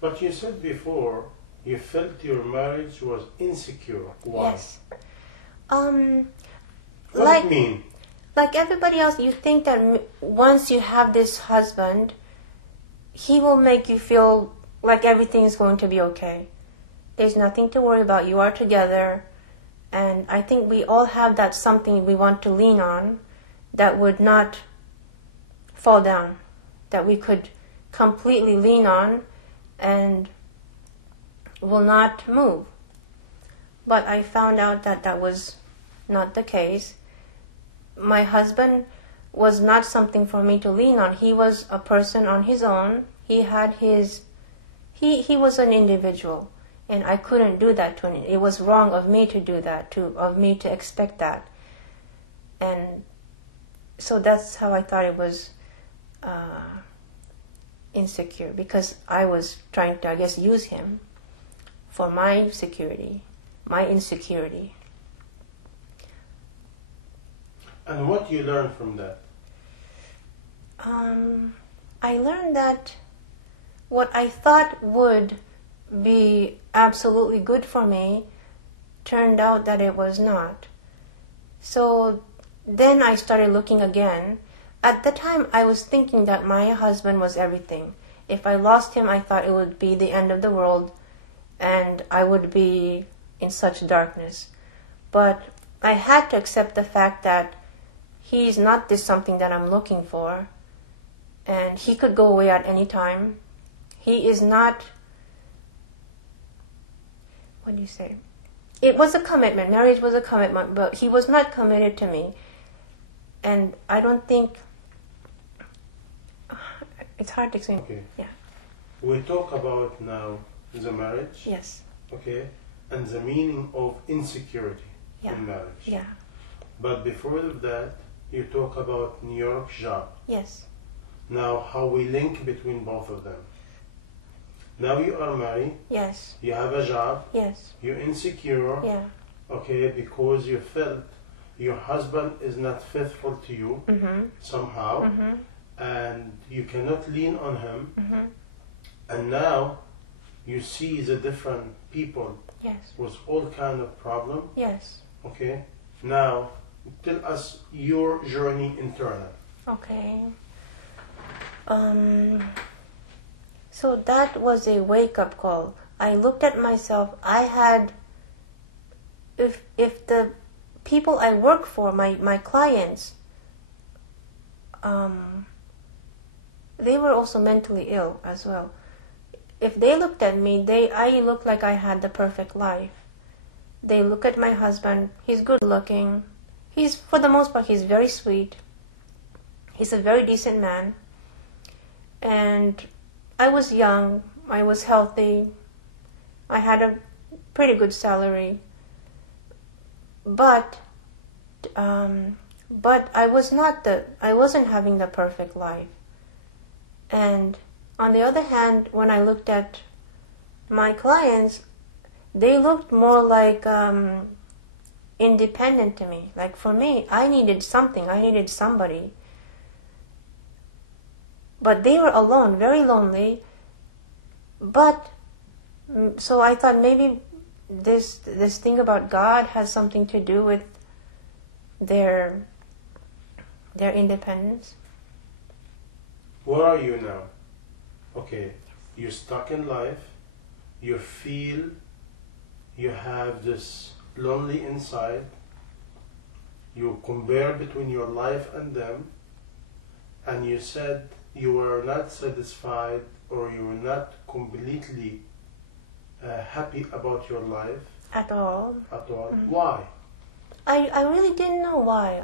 But you said before you felt your marriage was insecure. Why? Yes. What Like, do you mean? like everybody else, you think that once you have this husband, he will make you feel like everything is going to be okay. There's nothing to worry about. You are together. And I think we all have that something we want to lean on that would not fall down, that we could completely lean on and will not move. But I found out that that was not the case. My husband was not something for me to lean on. He was a person on his own. He had his... He was an individual. And I couldn't do that to him. It was wrong of me to do that, of me to expect that. And so that's how I thought it was insecure, because I was trying to, I guess, use him for my security, my insecurity. And what you learned from that? I learned that what I thought would be absolutely good for me turned out that it was not. So then I started looking again. At the time, I was thinking that my husband was everything. If I lost him, I thought it would be the end of the world and I would be in such darkness. But I had to accept the fact that he's not this something that I'm looking for, and he could go away at any time. He is not... What do you say? It was a commitment. Marriage was a commitment, but he was not committed to me. And I don't think... It's hard to explain. Okay. Yeah. We talk about now the marriage. Yes. Okay. And the meaning of insecurity Yeah. in marriage. Yeah. But before that, you talk about New York job. Yes. Now, how we link between both of them. Now you are married. Yes. You have a job. Yes. You're insecure. Yeah. Okay, because you felt your husband is not faithful to you Mm-hmm. somehow, Mm-hmm. and you cannot lean on him. Mm-hmm. And now you see the different people Yes. with all kind of problem. Yes. Okay, now tell us your journey internal. Okay. So that was a wake-up call. I looked at myself. I had... If the people I work for, my clients, they were also mentally ill as well. If they looked at me, I looked like I had the perfect life. They look at my husband. He's good looking. For the most part, he's very sweet. He's a very decent man. And I was young. I was healthy. I had a pretty good salary. But I wasn't having the perfect life. And on the other hand, when I looked at my clients, they looked more like independent to me. Like for me, I needed something. I needed somebody. But they were alone, very lonely. But so I thought maybe this thing about God has something to do with their independence. Where are you now? Okay, you're stuck in life. You feel you have this lonely inside. You compare between your life and them, and you said you were not satisfied or you were not completely happy about your life At all. at all. Mm. Why? I really didn't know why.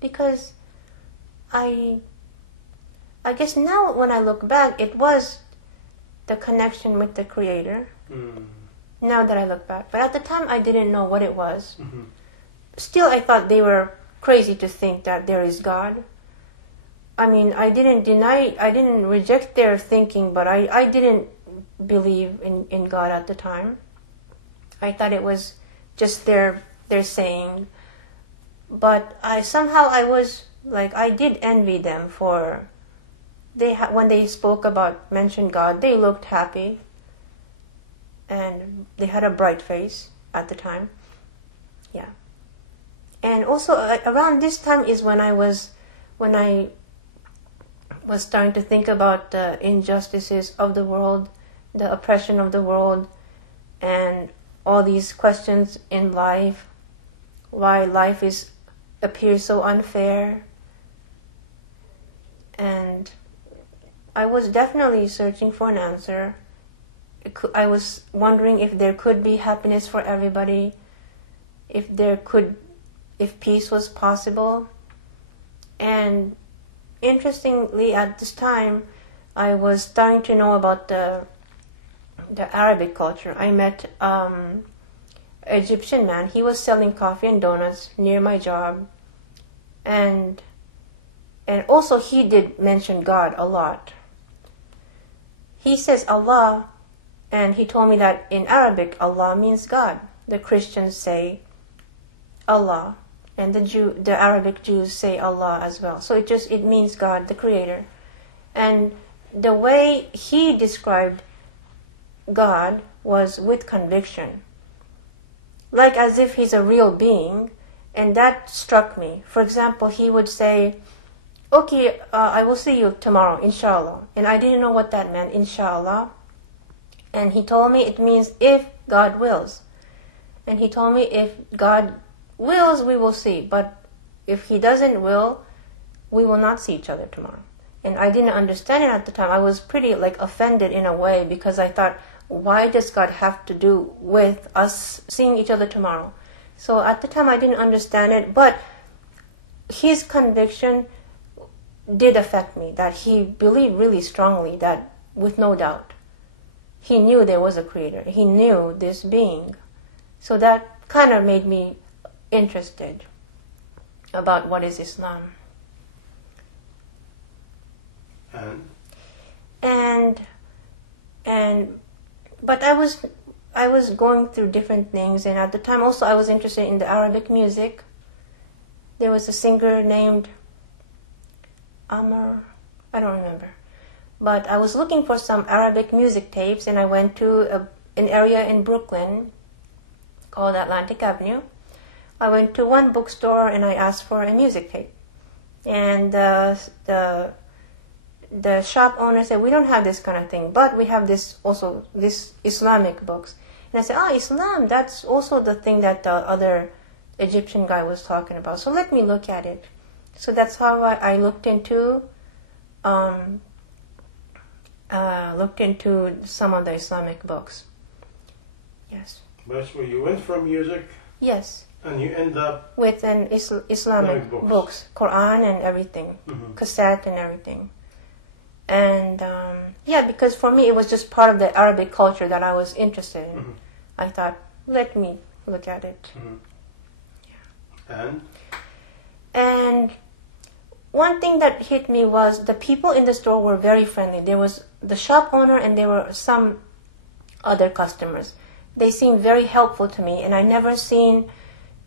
Because I guess now when I look back, it was the connection with the Creator. Mm. Now that I look back. But at the time, I didn't know what it was. Mm-hmm. Still, I thought they were crazy to think that there is God. I mean, I didn't reject their thinking, but I didn't believe in God at the time. I thought it was just their saying. But I was like, I did envy them for... when they mentioned God, they looked happy. and they had a bright face at the time. Yeah. And also around this time is when I was starting to think about the injustices of the world, the oppression of the world, and all these questions in life, why life appears so unfair. And I was definitely searching for an answer. I was wondering if there could be happiness for everybody, if peace was possible. And interestingly, at this time, I was starting to know about the Arabic culture. I met an Egyptian man. He was selling coffee and donuts near my job, and also he did mention God a lot. He says Allah, and he told me that in Arabic, Allah means God. The Christians say Allah, and the Arabic Jews say Allah as well. So it means God, the Creator. And the way he described God was with conviction, like as if he's a real being, and that struck me. For example, he would say, okay, I will see you tomorrow, inshallah. And I didn't know what that meant, inshallah. And he told me it means if God wills. And he told me if God wills, we will see. But if he doesn't will, we will not see each other tomorrow. And I didn't understand it at the time. I was pretty offended in a way, because I thought, why does God have to do with us seeing each other tomorrow? So at the time I didn't understand it, but his conviction did affect me, that he believed really strongly, that with no doubt. He knew there was a creator. He knew this being. So that kind of made me interested about what is Islam. But I was going through different things, and at the time also I was interested in the Arabic music. There was a singer named Amr, I don't remember. But I was looking for some Arabic music tapes, and I went to an area in Brooklyn called Atlantic Avenue. I went to one bookstore and I asked for a music tape. And the shop owner said, we don't have this kind of thing, but we have this Islamic books. And I said, Islam, that's also the thing that the other Egyptian guy was talking about. So let me look at it. So that's how I looked into some of the Islamic books. Yes. That's where you went from music? Yes. And you end up with an Islamic books, Quran and everything, cassette and everything. And because for me it was just part of the Arabic culture that I was interested in. I thought, let me look at it. Yeah. And one thing that hit me was the people in the store were very friendly. There was the shop owner and there were some other customers. They seemed very helpful to me, and I never seen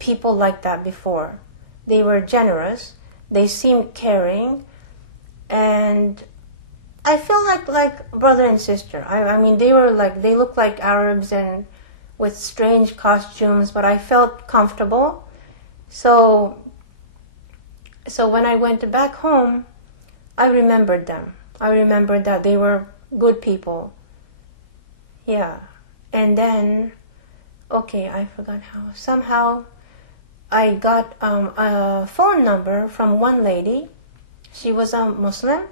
people like that before. They were generous. They seemed caring, and I felt like brother and sister. I mean, they looked like Arabs and with strange costumes, but I felt comfortable. So when I went back home, I remembered them. I remembered that they were good people. Yeah. And then, I forgot how. Somehow, I got a phone number from one lady. She was a Muslim.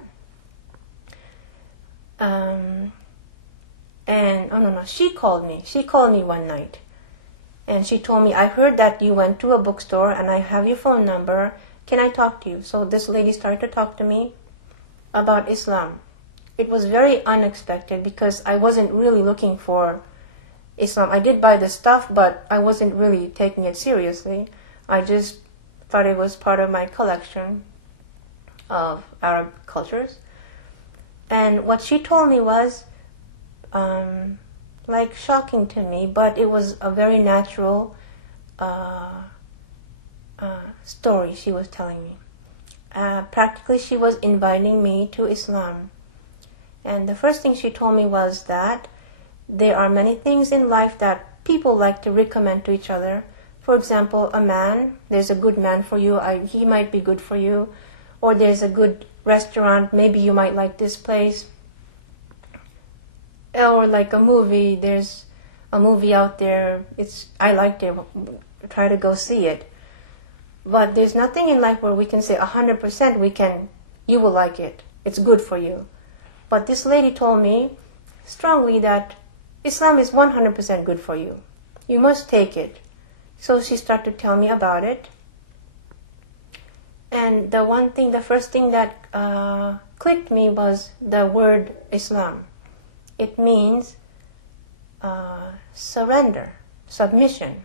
She called me. She called me one night. And she told me, I heard that you went to a bookstore and I have your phone number. Can I talk to you? So this lady started to talk to me about Islam. It was very unexpected because I wasn't really looking for Islam. I did buy the stuff, but I wasn't really taking it seriously. I just thought it was part of my collection of Arab cultures. And what she told me was shocking to me, but it was a very natural story she was telling me. Practically, she was inviting me to Islam. And the first thing she told me was that there are many things in life that people like to recommend to each other. For example, a man, there's a good man for you, he might be good for you. Or there's a good restaurant, maybe you might like this place. Or like a movie, there's a movie out there, I liked it, try to go see it. But there's nothing in life where we can say 100% you will like it, it's good for you. But this lady told me strongly that Islam is 100% good for you. You must take it. So she started to tell me about it. And the first thing that clicked me was the word Islam. It means surrender, submission.